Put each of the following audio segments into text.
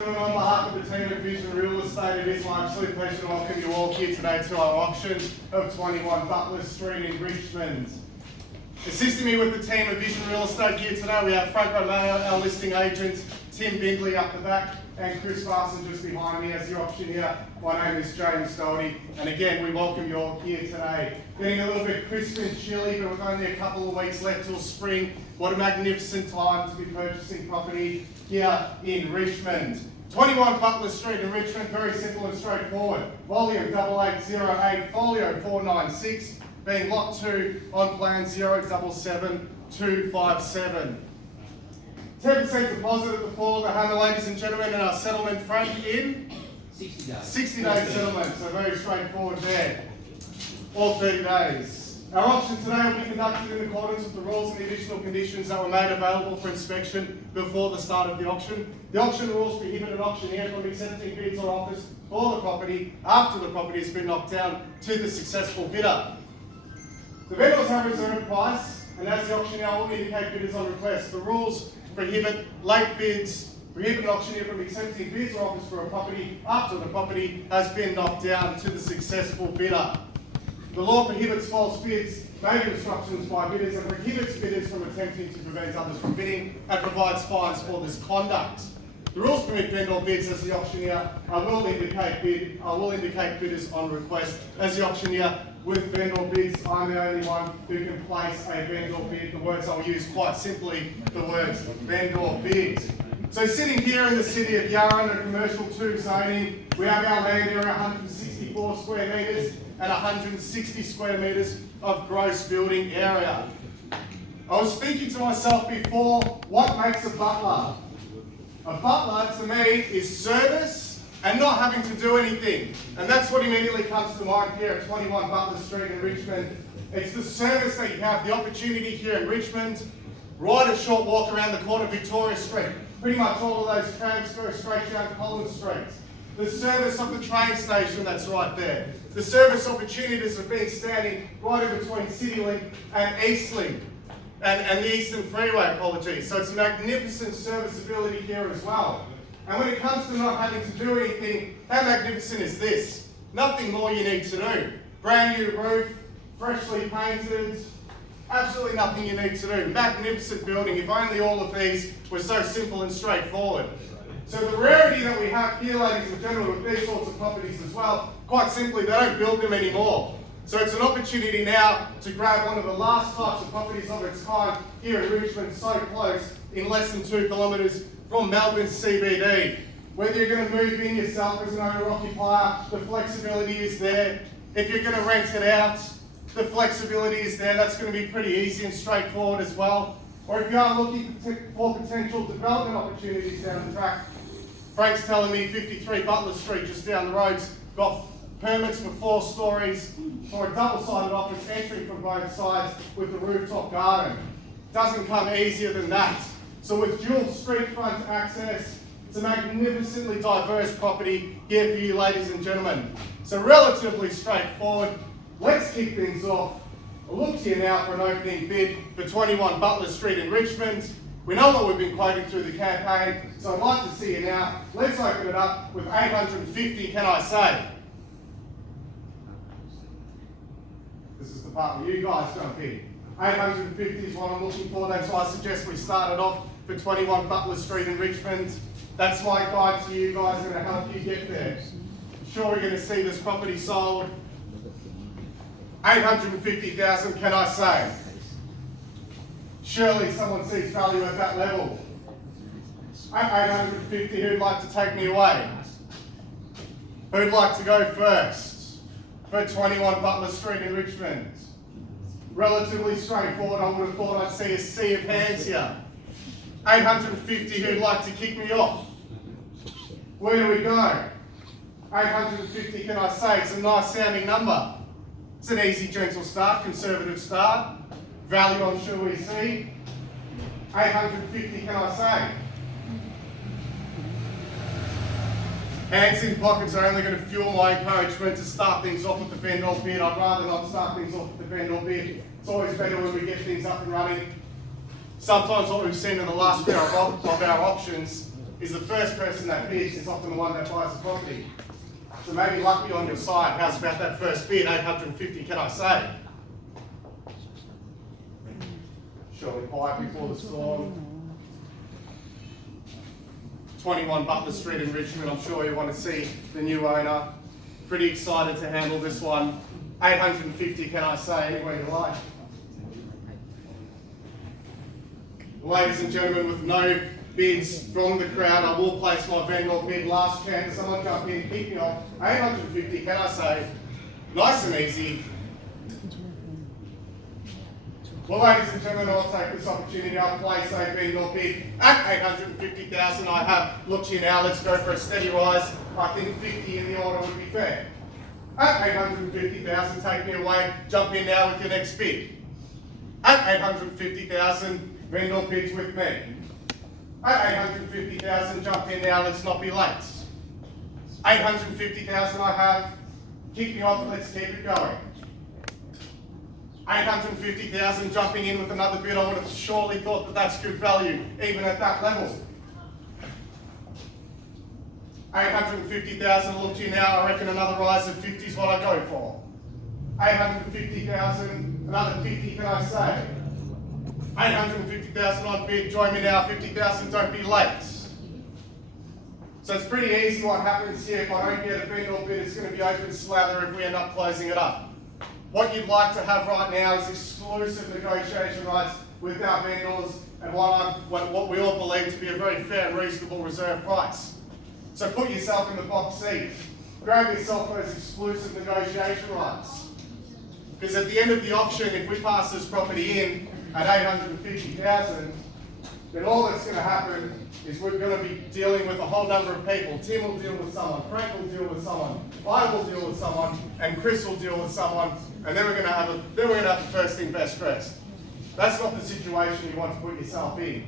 On behalf of the team at Vision Real Estate, it is my absolute pleasure to welcome you all here today to our auction of 21 Butler Street in Richmond. Assisting me with the team of Vision Real Estate here today, we have Frank Romeo, our listing agent, Tim Bindley up the back, and Chris Barson just behind me as the auctioneer. My name is James Doherty, and again, we welcome you all here today. Getting a little bit crisp and chilly, but with only a couple of weeks left till spring. What a magnificent time to be purchasing property here in Richmond. 21 Butler Street in Richmond, very simple and straightforward. Volume 8808, folio 496, being lot 2 on plan 077257. 10% deposit at the fall of the hammer, ladies and gentlemen, and our settlement front in 60 days. 60 days settlement, so very straightforward there. All 30 days. Our auction today will be conducted in accordance with the rules and the additional conditions that were made available for inspection before the start of the auction. The auction rules prohibit an auctioneer from accepting bids or offers for the property after the property has been knocked down to the successful bidder. The vendors have reserved price, and as the auctioneer will indicate bidders on request. The rules prohibit late bids, prohibit an auctioneer from accepting bids or offers for a property after the property has been knocked down to the successful bidder. The law prohibits false bids, made instructions by bidders, and prohibits bidders from attempting to prevent others from bidding, and provides fines for this conduct. The rules permit vendor bids as the auctioneer. I will indicate bidders on request. As the auctioneer with vendor bids, I'm the only one who can place a vendor bid. The words I'll use quite simply, the words vendor bid. So sitting here in the city of Yarra under commercial 2 zoning, we have our land area 164 square metres and 160 square metres of gross building area. I was thinking to myself before, what makes a butler? A butler to me is service and not having to do anything. And that's what immediately comes to mind here at 21 Butler Street in Richmond. It's the service that you have, the opportunity here in Richmond, right a short walk around the corner of Victoria Street. Pretty much all of those trams go straight down Collins Street. The service of the train station that's right there. The service opportunities of being standing right in between CityLink and Eastlink. And the Eastern Freeway, apologies. So it's a magnificent serviceability here as well. And when it comes to not having to do anything, how magnificent is this? Nothing more you need to do. Brand new roof, freshly painted, absolutely nothing you need to do. Magnificent building, if only all of these were so simple and straightforward. So the rarity that we have here, ladies and gentlemen, with these sorts of properties as well, quite simply, they don't build them anymore. So it's an opportunity now to grab one of the last types of properties of its kind here in Richmond, so close, in less than 2 kilometres from Melbourne CBD. Whether you're going to move in yourself as an owner-occupier, the flexibility is there. If you're going to rent it out, the flexibility is there. That's going to be pretty easy and straightforward as well. Or if you are looking for potential development opportunities down the track, Frank's telling me 53 Butler Street just down the road's got permits for 4 stories for a double-sided office entering from both sides with the rooftop garden. Doesn't come easier than that. So with dual street front access, it's a magnificently diverse property here for you, ladies and gentlemen. So relatively straightforward. Let's kick things off. I'll look to you now for an opening bid for 21 Butler Street in Richmond. We know what we've been quoting through the campaign, so I'd like to see you now. Let's open it up with 850, can I say? This is the part where you guys jump in. 850 is what I'm looking for. That's why I suggest we start it off for 21 Butler Street in Richmond. That's my guide to you guys and to help you get there. I'm sure we're going to see this property sold. 850,000, can I say? Surely someone sees value at that level. At 850, who'd like to take me away? Who'd like to go first for 21 Butler Street in Richmond? Relatively straightforward. I would have thought I'd see a sea of hands here. 850, who'd like to kick me off? Where do we go? 850, can I say? It's a nice sounding number. It's an easy, gentle start, conservative start. Value, I'm sure we see. 850, can I say? Hands in pockets are only going to fuel my encouragement to start things off with the vendor bid. I'd rather not start things off with the vendor bid. It's always better when we get things up and running. Sometimes what we've seen in the last pair of our auctions is the first person that bids is often the one that buys the property. So maybe lucky on your side. How's about that first bid? 850, can I say? Surely quiet before the storm. 21 Butler Street in Richmond. I'm sure you want to see the new owner. Pretty excited to handle this one. 850, can I say, any way you like. Ladies and gentlemen, with no bids from the crowd, I will place my vendor bid. Last chance, someone jump in, keep me off. 850, can I say, nice and easy. Well, ladies and gentlemen, I'll take this opportunity. I'll place a vendor bid at 850,000. I have looked here now. Let's go for a steady rise. I think 50 in the order would be fair. At 850,000, take me away. Jump in now with your next bid. At 850,000, vendor bids with me. At 850,000, jump in now. Let's not be late. 850,000 I have. Kick me off and let's keep it going. 850,000 jumping in with another bid. I would have surely thought that that's good value, even at that level. 850,000, look to you now. I reckon another rise of 50 is what I go for. 850,000, another 50, can I say? 850,000 on bid, join me now. 50,000, don't be late. So it's pretty easy what happens here. If I don't get a vendor bid, it's going to be open slather if we end up closing it up. What you'd like to have right now is exclusive negotiation rights with our vendors and what we all believe to be a very fair and reasonable reserve price. So put yourself in the box seat. Grab yourself those exclusive negotiation rights. Because at the end of the auction, if we pass this property in at 850,000, then all that's going to happen is we're going to be dealing with a whole number of people. Tim will deal with someone, Frank will deal with someone, I will deal with someone, and Chris will deal with someone, and then we're going to have the first thing best dressed. That's not the situation you want to put yourself in.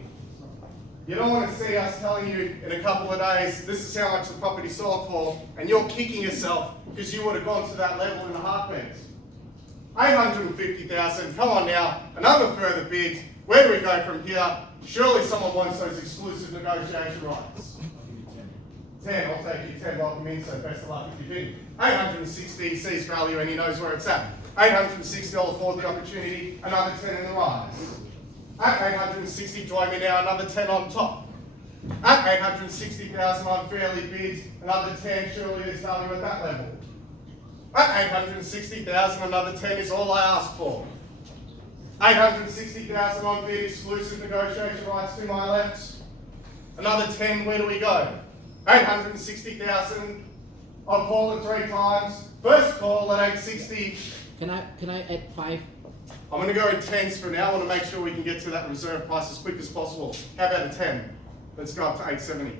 You don't want to see us telling you in a couple of days, this is how much the property sold for, and you're kicking yourself because you would have gone to that level in a heartbeat. 850,000, come on now, another further bid. Where do we go from here? Surely someone wants those exclusive negotiation rights. 10, I'll take you 10, welcome in, so best of luck with your bid. 860, he sees value and he knows where it's at. 860, I'll afford the opportunity, another 10 in the rise. At 860, join me now, another 10 on top. At 860,000 on fairly bids, another 10, surely there's value at that level. At 860,000, another 10 is all I ask for. 860,000 on bid, exclusive negotiation rights to my left. Another 10, where do we go? 860,000, I'll call it 3 times. First call at 860. Can I add 5? I'm going to go in 10s for now. I want to make sure we can get to that reserve price as quick as possible. How about a 10? Let's go up to 870.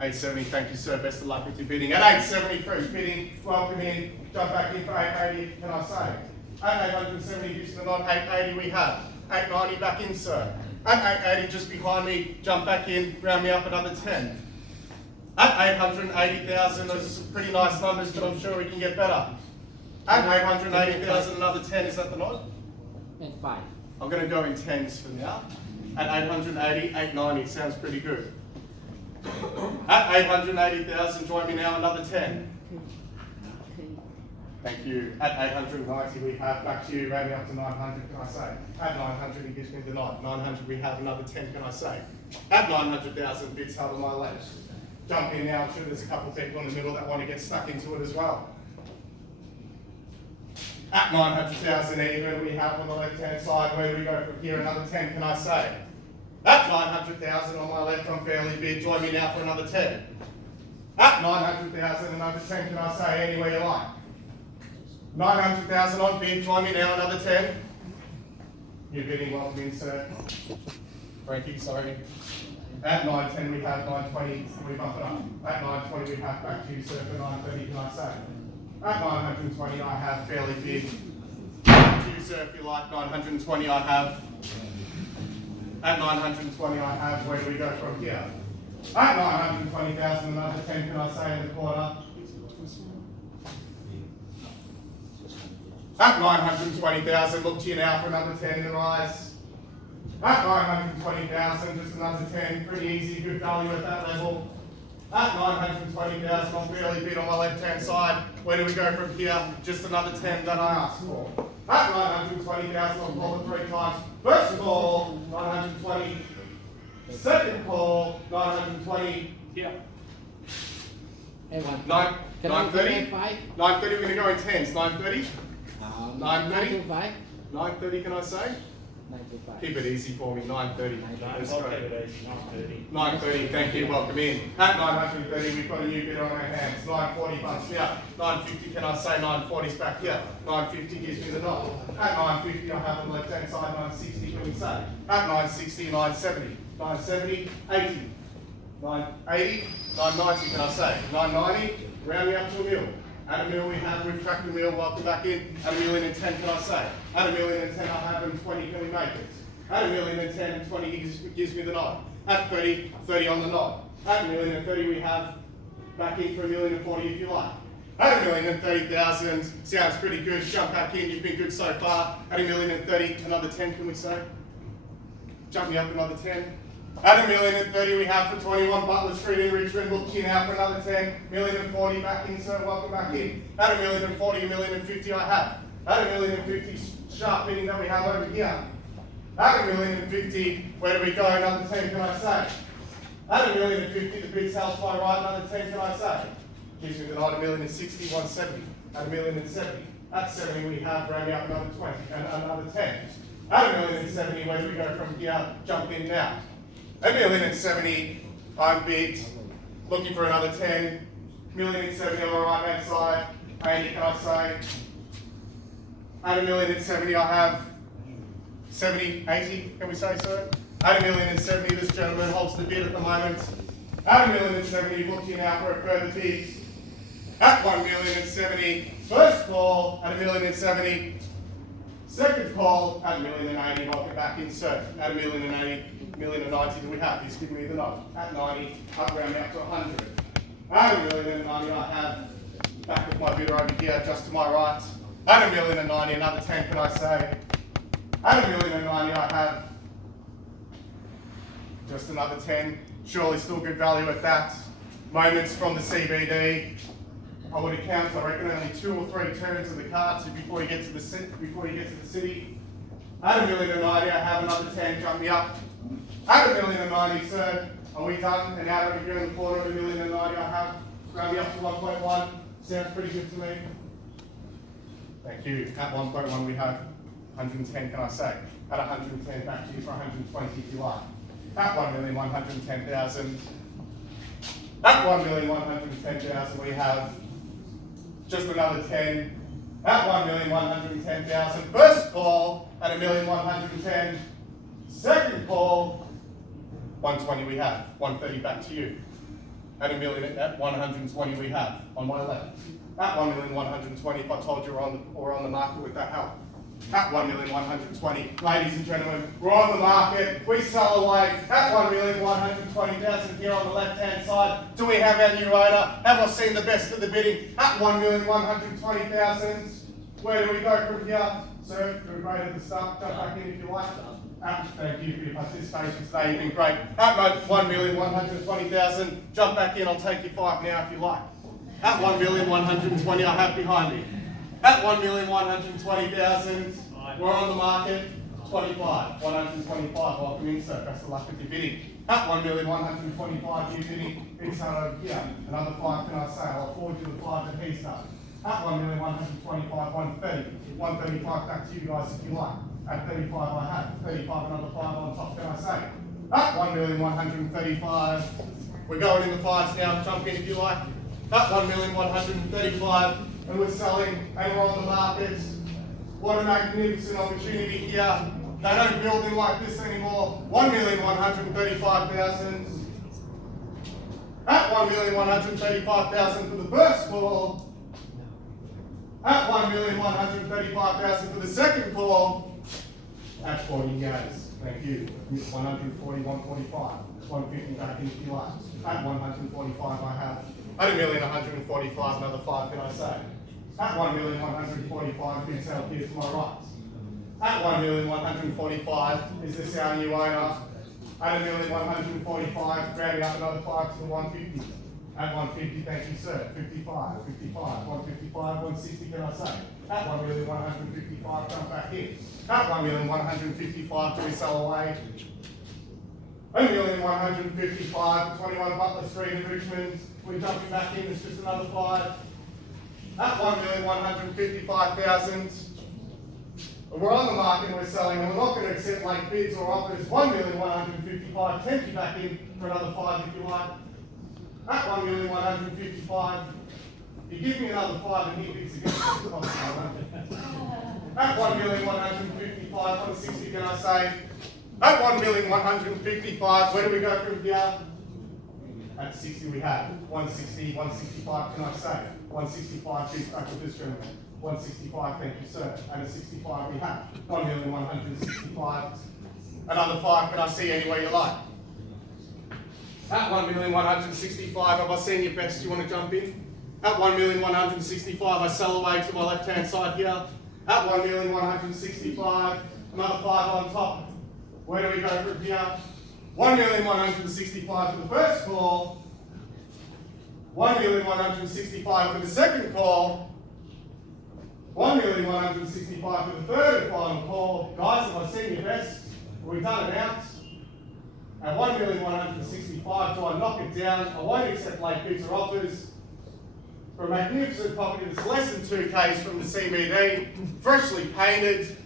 870, thank you sir, best of luck with your bidding. At 870, fresh bidding, welcome in, jump back in for 880, can I say? At 870, Houston on 880 we have. 890 back in sir. At 880 just behind me, jump back in, round me up another 10. At 880,000, those are some pretty nice numbers, but I'm sure we can get better. At 880,000, another 10, is that the nod? And 5. I'm going to go in 10s for now. At 880, 890, sounds pretty good. At 880,000, join me now, another 10. Thank you. At 890, we have, back to you, rounding up to 900, can I say? At 900, he gives me the nod. 900, we have another 10, can I say? At 900,000, bids held on my left. Jump in now, I'm sure there's a couple of people in the middle that want to get stuck into it as well. At 900,000 even, we have on the left-hand side, where do we go from here? Another 10, can I say? At 900,000 on my left, I'm fairly bid. Join me now for another 10. At 900,000, another 10, can I say? Anywhere you like. 900,000 on bid. Join me now, another 10. You're bidding, welcome in, sir. Frankie, sorry. At 910, we have 920. We bump it up. At 920, we have back to you, sir, for 930, can I say? At 920, I have fairly bid. Back to you, sir, if you like. 920, I have. At 920, I have. Where do we go from here? At 920,000, another 10, can I say, in the quarter? At 920,000, look to you now for another 10 in the rise. At 920,000, just another 10, pretty easy, good value at that level. At 920,000, I'm fairly bid on my left-hand side. Where do we go from here? Just another 10 that I asked for. At 920,000, I'll call it 3 times. First call, 920. Second call, 920. Yeah. And 1. Nine, Can I 930. 5? 930, we're going to go in 10s. 930. 9 9:30? to 5? 930, can I say? 9 to 5. Keep it easy for me, 930. Let's go. 9:30. 930, thank you, welcome in. At 930, we've got a new bidder on our hands. 940 bucks here. 950, can I say 940's back here? 950 gives me the nod. At 950, I have on the left hand side, 960, can we say? At 960, 970. 970, 80. 980, 990, can I say? 990, rounding up to a mil. At a mil we have, we've cracked the mil, welcome back in. At 1,010,000, can I say? At 1,010,000, I have and 20, can we make it? At 1,010,000, 20 gives me the nod. At 30, 30 on the nod. At 1,030,000 we have back in for 1,040,000 if you like. At 1,030,000, sounds pretty good, jump back in, you've been good so far. At 1,030,000, another 10 can we say? Jump me up another 10. At 1,030,000 we have for 21 Butler Street in Richmond, look in out for another 10. 1,040,000 back in, sir, welcome back in. At 1,040,000, 1,050,000 I have. At 1,050,000 sharp bidding that we have over here. At 1,050,000, where do we go? Another 10 can I say? At 1,050,000, the bid sells by right, another 10 can I say? Gives me the night 1,060,000, 170. At 1,070,000. At 70 we have rounding up another 20 and another 10. At 1,070,000, where do we go from here? Jump in now. At 1,070,000, I'm bid, looking for another 10. 1,070,000 on my right hand side. 80 can I say? At 1,070,000 I have 70, 80, can we say so? At 1,070,000, this gentleman holds the bid at the moment. At 1,070,000, looking out for a further bid. At 1,070,000, first call at 1,070,000. Second call at 1,080,000, I'll get back insert. At 1,080,000, 1,090,000 do we have? He's giving me the nod. At 90, up round out to 100. At 1,090,000, I have back with my bidder over here, just to my right. At 1,090,000, another 10 can I say? At 1,090,000, I have just another 10. Surely still good value at that. Moments from the CBD. I would account, I reckon, only 2 or 3 turns of the carts before you get to the city. At 1,090,000, I have another 10, jump me up. At 1,090,000, sir, are we done? And out over here in the corner of 1,090,000, I have round me up to 1.1. Sounds pretty good to me. Thank you. At 1.1, we have 110, can I say? At 110, back to you for 120 if you like. At 1,110,000. At 1,110,000, we have just another 10. At 1,110,000, first call at 1,110,000. Second call, 120 we have. 130 back to you. At 120 we have on my left. At 1,120,000, if I told you we're on the market, would that help? At 1,120,000, ladies and gentlemen, we're on the market. We sell away at 1,120,000 here on the left-hand side. Do we have our new owner? Have I seen the best of the bidding? At 1,120,000. Where do we go from here? Sir, you're great at the start. Jump back in if you like. Thank you for your participation today. You've been great. At 1,120,000, jump back in. I'll take you 5 now if you like. At 1,120,000, I have behind me. At 1,120,000, we're on the market. 25, 125. Welcome in, sir. Best of luck with your bidding. At 1,125,000, you're bidding. Big son over here. Another 5, can I say? I'll afford you the 5 that he's done. At 1,125,000, 130. 135 back to you guys if you like. At 35, I have 35, another 5 on top, can I say? At 1,135,000, we're going in the 5s now. Jump in if you like. At 1,135,000, and we're selling, and we're on the market. What a magnificent opportunity here. They don't build them like this anymore. 1,135,000. At 1,135,000 for the first call. At 1,135,000 for the second call. At 40 guys. Thank you. 140, 145. 150 back in if you like. At 145 I have. At 1,145,000, another 5 can I say? At 1,145,000, bid sale here to my right. At 1,145,000, is this our new owner? At 1,145,000, rounding up another 5 to the 150. At 150, thank you, sir. 55, 55, 155, 160, can I say? At 1,155,000, come back in. At 1,155,000, do we sell away? 1,155,000, 21 Butler Street in Richmond. We're jumping back in, it's just another 5. At 1,155,000, we're on the market and we're selling, and we're not going to accept late bids or offers. 1,155,000, tempt you back in for another 5 if you like. At 1,155,000, you give me another 5 and he bids against the cost. At 1,155,000, 160, can I say? At 1,155,000, where do we go from here? At 60 we have 160, 165, can I say? 165, please back with this gentleman. 165, thank you, sir. And at 65 we have 1,165,000. Another 5, can I see anywhere you like? At 1,165,000, have I seen your best? Do you want to jump in? At 1,165,000, I sell away to my left-hand side here. At 1,165,000, another 5 on top. Where do we go from here? 1,165,000 for the first call. 1,165,000 for the second call. 1,165,000 for the third and final call. Guys, have I seen your best? We've done it out. At 1,165,000, do I knock it down? I won't accept late bids or offers. For a magnificent property that's less than 2 Ks from the CBD, freshly painted.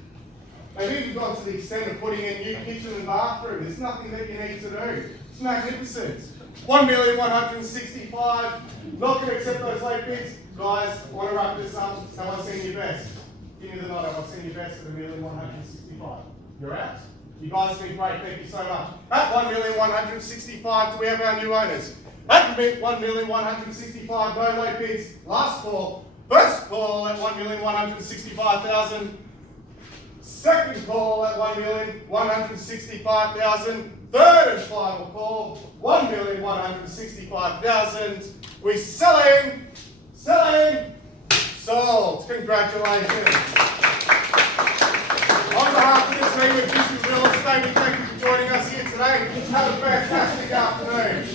They've even gone to the extent of putting in new kitchen and bathroom. There's nothing that you need to do. It's magnificent. 1,165,000. Not going to accept those late bids. Guys, I want to wrap this up. Have I seen your best? Give me the nod. Have I seen your best at 1,165,000? You're out. You guys have been great. Thank you so much. At 1,165,000, do we have our new owners? At 1,165,000, no late bids. Last call. First call at 1,165,000. Second call at 1,165,000. Third and final call, 1,165,000. We're selling, sold. Congratulations. On behalf of the team at Richmond Real Estate, we thank you for joining us here today. Have a fantastic afternoon.